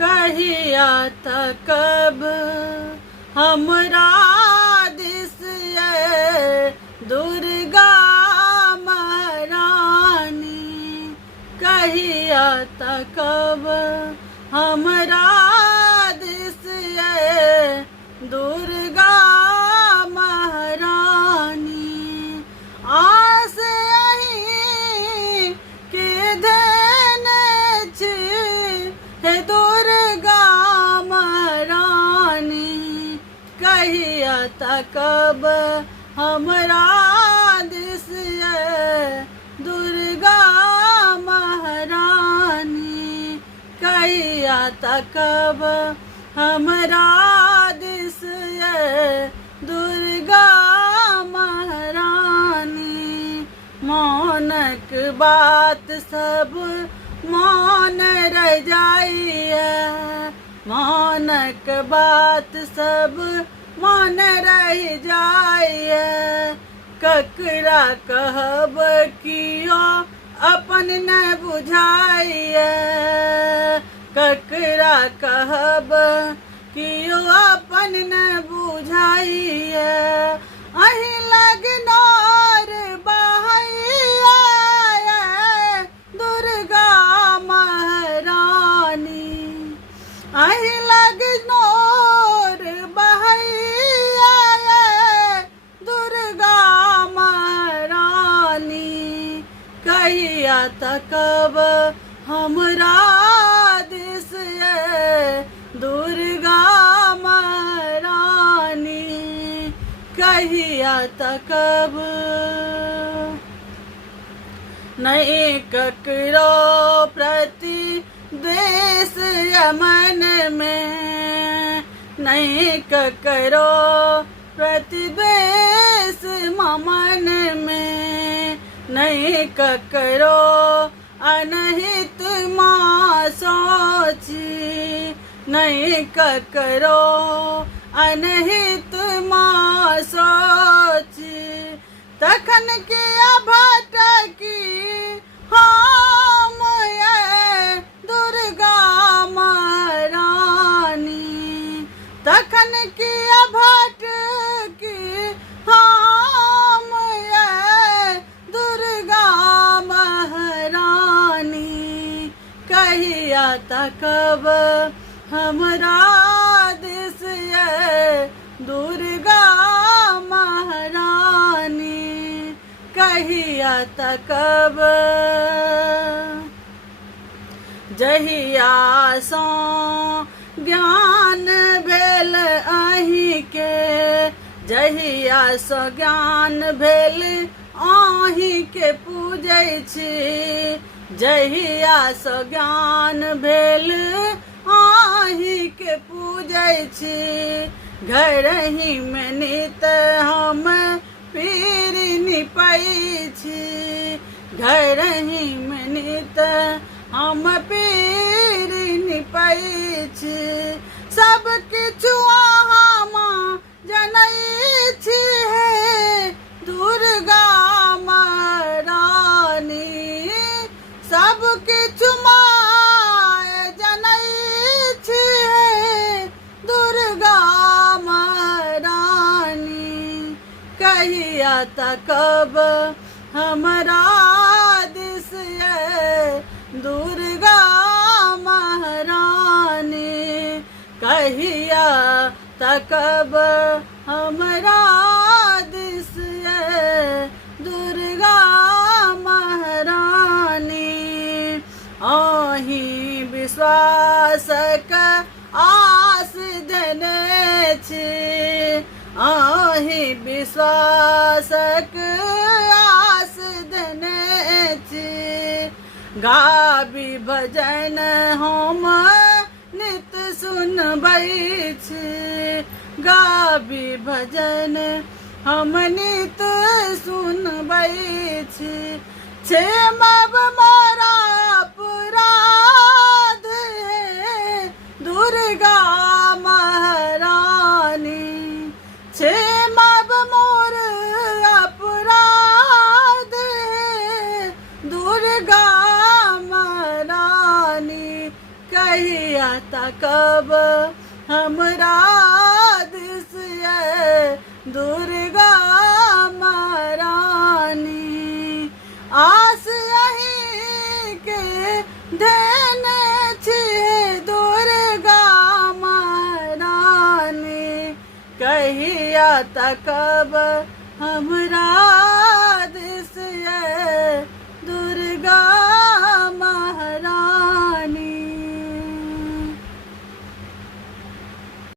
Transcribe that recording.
कहिया तकब हमरा दिसिए दुर्गा महारानी, कहिया तकब हमरा दिसिए दुर्गा महारानी। आस अहीं के देने छी हे दुर्गा महारानी, कहिया तकब हमरा दिसिए दुर्गा महारानी, कहिया तकब हमरा दिसिए दुर्गा महारानी। मौनक बात सब मौन रह जाइए, मौनक बात सब मौन रह जाइए। ककरा कहब कियो अपन न बुझाइए, ककरा कहब कियो अपन न बुझाइए। अहीं लगनौर बहैया दुर्गा महारानी, अहीं लगनौर बहैया दुर्गा महारानी, कहिया तकब हमरा दिसिए दुर्गा महारानी, कहिया तकब। नहीं ककरो प्रति द्वेष मन में, नहीं ककरो प्रति द्वेष मन में, नहीं ककरो अनहित माँ सोची, नहीं ककरो अनहित माँ सोची। तखन किया भटकी हम ये दुर्गा महारानी, तखन किया भटकी हम ये दुर्गा महारानी, कहिया तकब हमरा दिसिए दुर्गा महारानी, कहिया तकब। जहिया सो ज्ञान भेल अहीं के, जहिया सो ज्ञान भेल अहीं के पूजै छी, जहिया सो ज्ञान भेल अहीं के पूजै छी। घरही में नित हम पीर निपै छी, घरही में नित हम पीर निपै छी। सब किछु अहाँ माँ जनै छी हे दुर्गा महारानी, सब किछु माय जनै छी हे दुर्गा महारानी, कहिया तकब हमरा दिसिए दुर्गा महारानी, कहिया तकब हमरा दिसिए दुर्गा महारानी। अहीं विश्वासक आस देने छी, अहीं विश्वासक आस देने छी। गाबी भजन हम नित सुनबै छी, गाबी भजन हम नित सुनबै छी। क्षमब मोरा अपराध हे दुर्गा महारानी, क्षमब मोर अपराध हे दुर्गा महारानी, कहिया तकब हमरा दिसिए दुर्गा महारानी आस यही के देने छी दुर्गा महारानी कहिया तकब